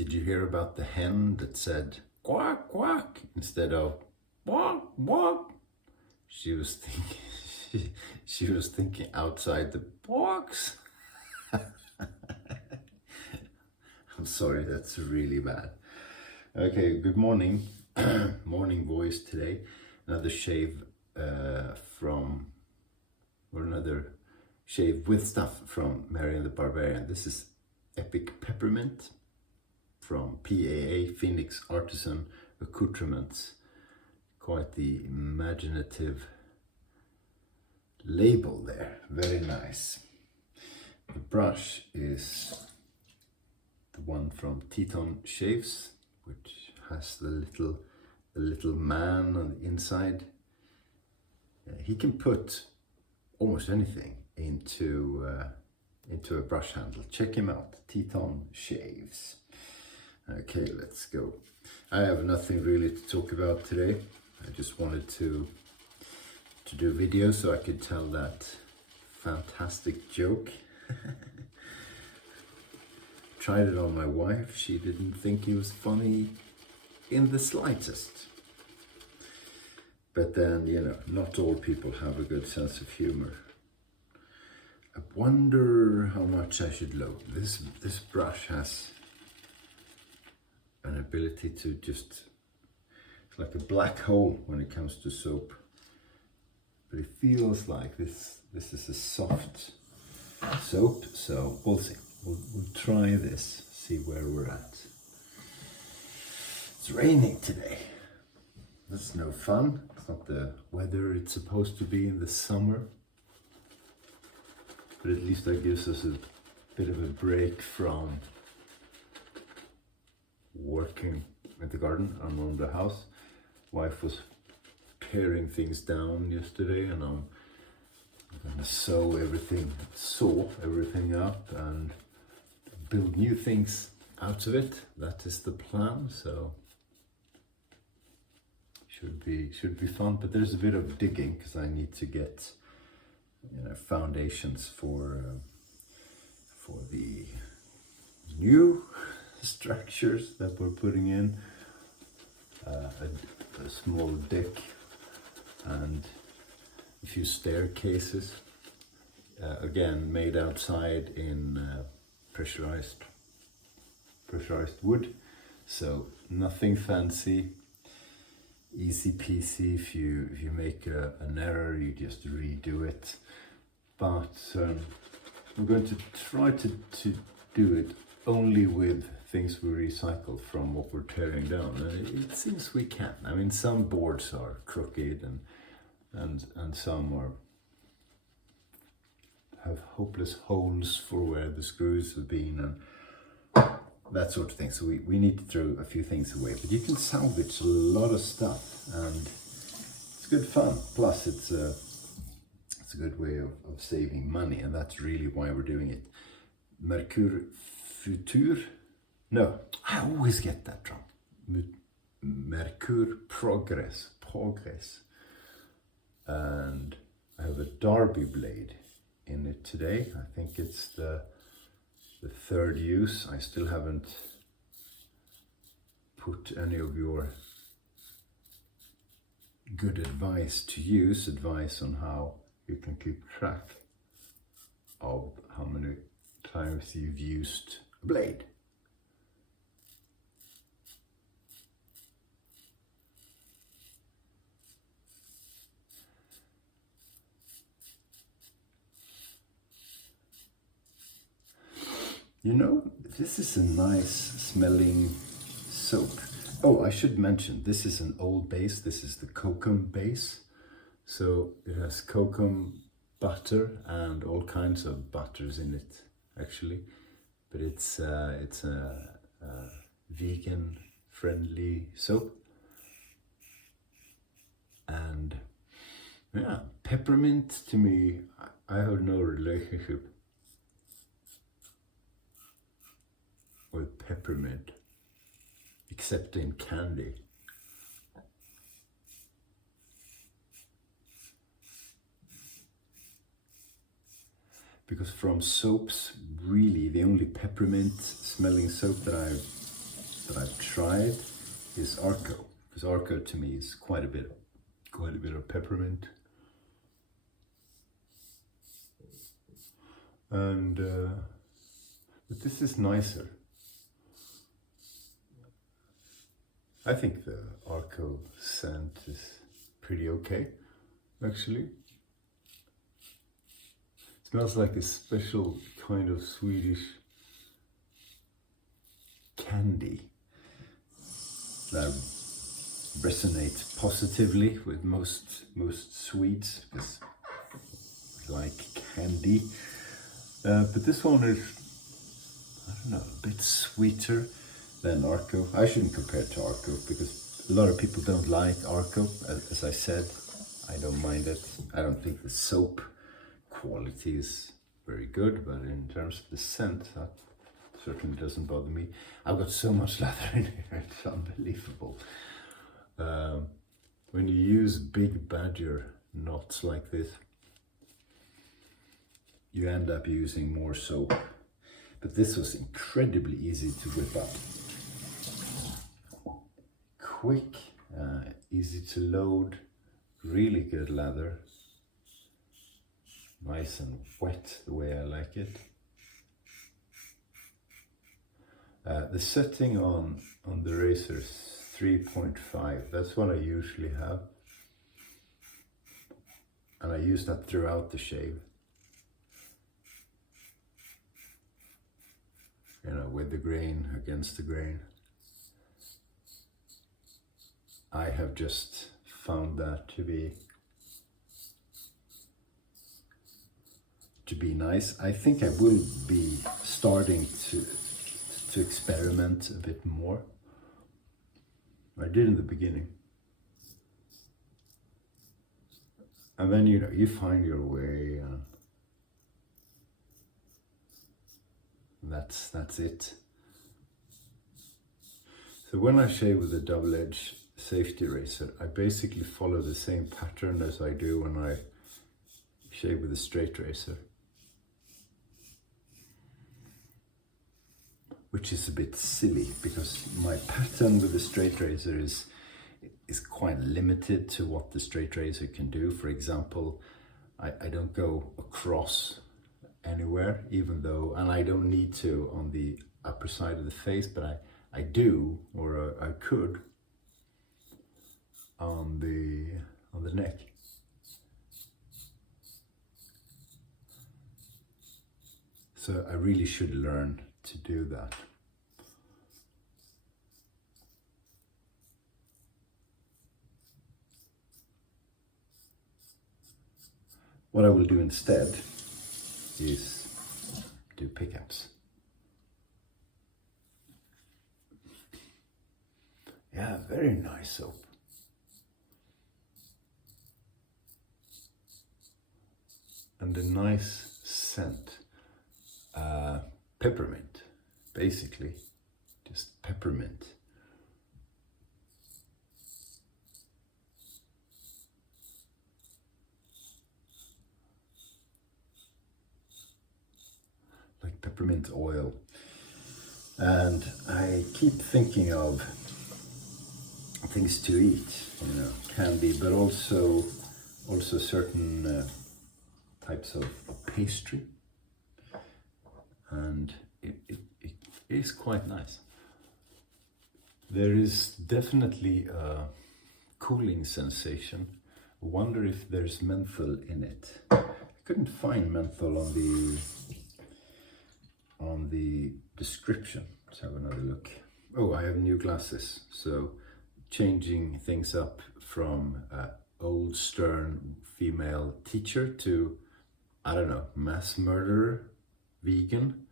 Did you hear about the hen that said quack quack instead of quack quack? She was thinking she was thinking outside the box. I'm sorry, that's really bad. Okay, good morning. Morning voice today. Another shave another shave with stuff from Marion the Barbarian. This is Epic Peppermint from PAA, Phoenix Artisan Accoutrements. Quite the imaginative label there, very nice. The brush is the one from Teton Shaves, which has the little man on the inside. He can put almost anything into a brush handle. Check him out, Teton Shaves. Okay, let's go. I have nothing really to talk about today. I just wanted to do a video so I could tell that fantastic joke. Tried it on my wife. She didn't think it was funny in the slightest. But then, you know, not all people have a good sense of humor. I wonder how much I should load. This brush has an ability to just, it's like a black hole when it comes to soap. But it feels like this is a soft soap, so we'll see. We'll try this, see where we're at. It's raining today. That's no fun. It's not the weather it's supposed to be in the summer. But at least that gives us a bit of a break from working in the garden and around the house. Wife was paring things down yesterday, and I'm gonna saw everything up and build new things out of it. That is the plan. So should be fun. But there's a bit of digging because I need to get, you know, foundations for the new structures that we're putting in. A small deck and a few staircases, again made outside in pressurized wood, so nothing fancy, easy peasy. If you make an error, you just redo it. But we're going to try to do it only with things we recycle from what we're tearing down, and it seems we can. I mean, some boards are crooked and some have hopeless holes for where the screws have been and that sort of thing. So we need to throw a few things away, but you can salvage a lot of stuff, and it's good fun. Plus it's a good way of saving money, and that's really why we're doing it. Merkur No, I always get that wrong. Merkur Progress. And I have a Derby blade in it today. I think it's the third use. I still haven't put any of your good advice to use, advice on how you can keep track of how many times you've used a blade. You know, this is a nice smelling soap. Oh, I should mention, this is an old base. This is the Kokum base. So it has Kokum butter and all kinds of butters in it, actually. But it's a vegan friendly soap. And yeah, peppermint to me, I have no relationship with peppermint, except in candy. Because from soaps, really the only peppermint smelling soap that I've that I've tried is Arco, because Arco to me is quite a bit of peppermint, and but this is nicer. I think the Arco scent is pretty okay, actually. It smells like a special kind of Swedish candy that resonates positively with most Swedes, because I like candy. But this one is, I don't know, a bit sweeter than Arco. I shouldn't compare it to Arco because a lot of people don't like Arco. As I said, I don't mind it. I don't think the soap quality is very good, but in terms of the scent, that certainly doesn't bother me. I've got so much lather in here, it's unbelievable. When you use big badger knots like this, you end up using more soap. But this was incredibly easy to whip up. Quick, easy to load, really good lather. Nice and wet the way I like it. The setting on the razor is 3.5. That's what I usually have. And I use that throughout the shave. You know, with the grain against the grain. I have just found that to be nice. I think I will be starting to experiment a bit more. I did in the beginning. And then, you know, you find your way. That's it. So when I shave with a double-edged safety razor, I basically follow the same pattern as I do when I shave with a straight razor, which is a bit silly because my pattern with the straight razor is quite limited to what the straight razor can do. For example, I don't go across anywhere, even though, and I don't need to on the upper side of the face, but I do, or I could on the neck. So I really should learn to do that. What I will do instead is do pickups. Yeah, very nice soap. And a nice scent. Peppermint, basically, just peppermint. Like peppermint oil. And I keep thinking of things to eat, you know, candy, but also certain types of pastry. And it is quite nice. There is definitely a cooling sensation. I wonder if there's menthol in it. I couldn't find menthol on the description. Let's have another look. Oh, I have new glasses, so changing things up from old stern female teacher to, I don't know, mass murderer, vegan.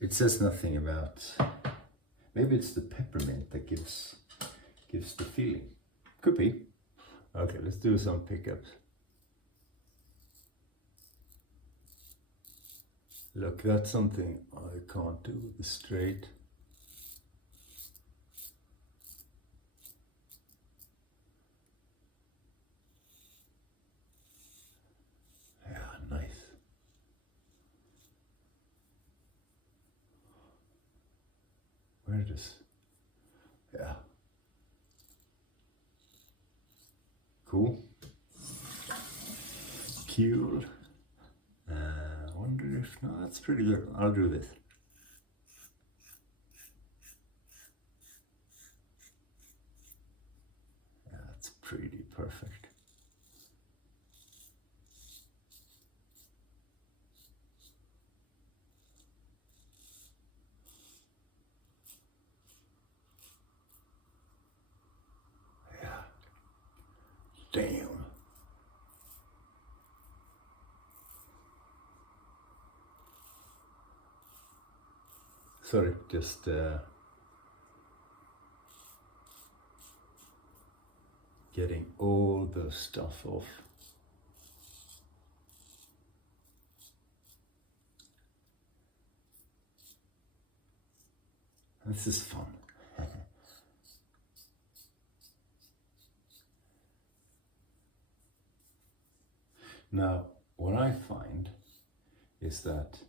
It says nothing about, maybe it's the peppermint that gives the feeling. Could be. Okay, let's do some pickups. Look, that's something I can't do with the straight. Yeah, nice. There it is. Yeah. Cool. Cool. Wonder if, no, that's pretty good. I'll do this. Yeah, that's pretty perfect. Yeah. Damn. Sorry, just getting all the stuff off. This is fun. Now, what I find is that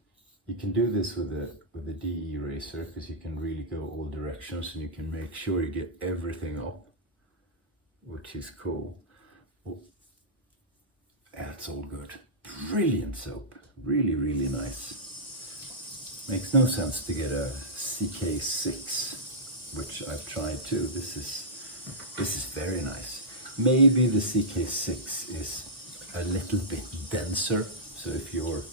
you can do this with a DE eraser, because you can really go all directions and you can make sure you get everything up, which is cool. Oh, that's all good. Brilliant soap. Really, really nice. Makes no sense to get a CK6, which I've tried too. This is very nice. Maybe the CK6 is a little bit denser, so if you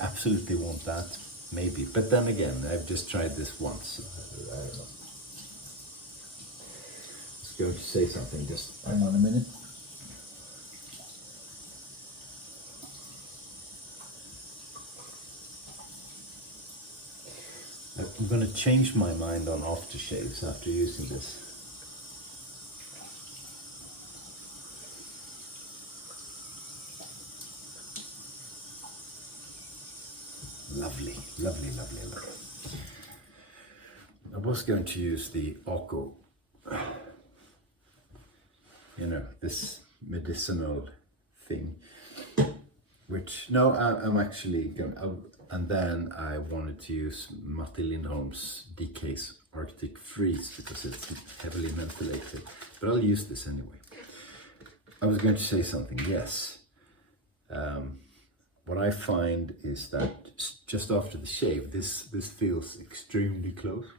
absolutely want that, maybe. But then again, I've just tried this once, so I don't know. I was going to say something, just hang on a minute. I'm going to change my mind on aftershaves after using this. Lovely, lovely, lovely, lovely. I was going to use the Ako, you know, this medicinal thing, which, no, I'm actually going to, and then I wanted to use Matti Lindholm's DK's Arctic Freeze because it's heavily mentholated, but I'll use this anyway. I was going to say something, yes. What I find is that just after the shave, this feels extremely close.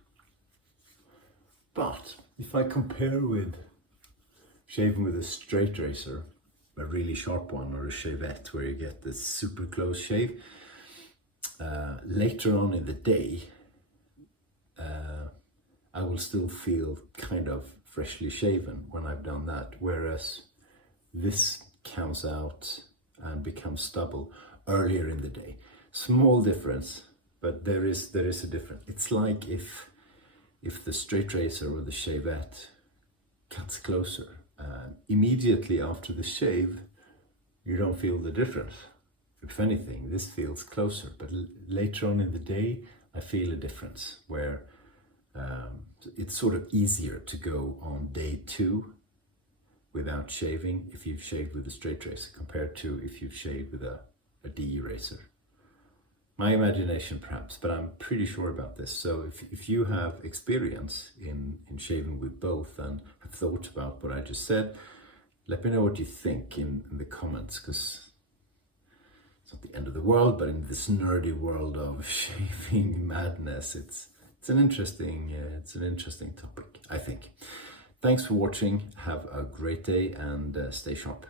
But if I compare with shaving with a straight razor, a really sharp one, or a shavette where you get this super close shave, later on in the day, I will still feel kind of freshly shaven when I've done that, whereas this comes out and becomes stubble earlier in the day. Small difference, but there is a difference. It's like if the straight razor or the shavette cuts closer, immediately after the shave, you don't feel the difference. If anything, this feels closer, but later on in the day, I feel a difference where it's sort of easier to go on day 2 without shaving if you've shaved with a straight razor compared to if you've shaved with a DE razor. My imagination perhaps, but I'm pretty sure about this. So if you have experience in shaving with both and have thought about what I just said, let me know what you think in the comments, because it's not the end of the world, but in this nerdy world of shaving madness, it's an interesting topic, I think. Thanks for watching. Have a great day and stay sharp.